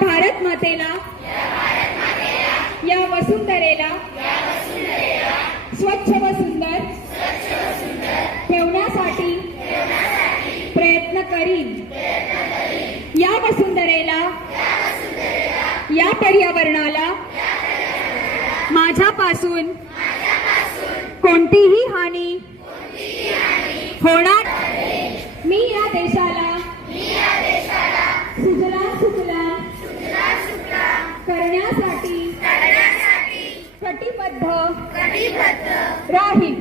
भारत मातेला, या वसुंधरेला स्वच्छ व सुंदर ठेवण्यासाठी प्रयत्न करीन। या वसुंधरेला, या पर्यावरणाला माझ्यापासून कोणतीही हानी होणार। मी या देशाला सुजलाम सुफलाम करण्यासाठी कटिबद्ध राहील।